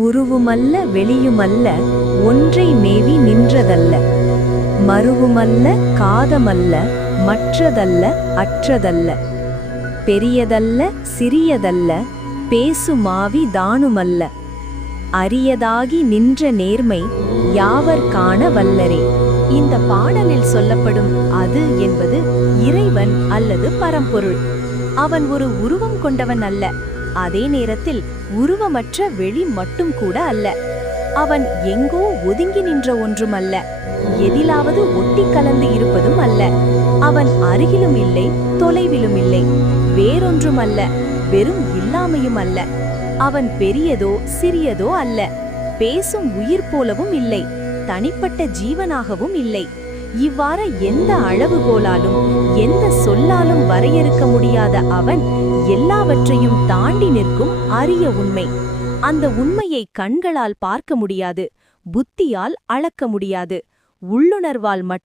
உருவுமல்ல வெளியுமல்ல ஒன்றை மேவி நின்றதல்ல. மருவுமல்ல காதமல்ல மற்றதல்ல அற்றதல்ல. பெரியதல்ல சிறியதல்ல பேசுமாவி தானுமல்ல. அரியதாகி நின்ற நேர்மை யாவர் காண வல்லரே. இந்த பாடலில் சொல்லப்படும் அது என்பது இறைவன் அல்லது பரம்பொருள். அவன் ஒரு உருவம் கொண்டவன் அல்ல, அதே நேரத்தில் உருவமற்ற வெளி மட்டும் கூட அல்ல. அவன் எங்கோ ஒதுங்கி நின்ற ஒன்றும் அல்ல, எதிலாவது ஒட்டி கலந்து இருப்பதும் அல்ல. அவன் அருகிலும் இல்லை, தொலைவிலும் இல்லை, வேறொன்றும் அல்ல, வெறும் இல்லாமையும் அல்ல. அவன் பெரியதோ சிறியதோ அல்ல, பேசும் உயிர் போலவும் இல்லை, தனிப்பட்ட ஜீவனாகவும் இல்லை. இவ்வாறு எந்த அளவுகோலாலும் எந்த சொல்லாலும் வரையறுக்க முடியாத அவன் எல்லாவற்றையும் தாண்டி நிற்கும் அரிய உண்மை. அந்த உண்மையை கண்களால் பார்க்க முடியாது, புத்தியால் அளக்க முடியாது, உள்ளுணர்வால் மட்டும்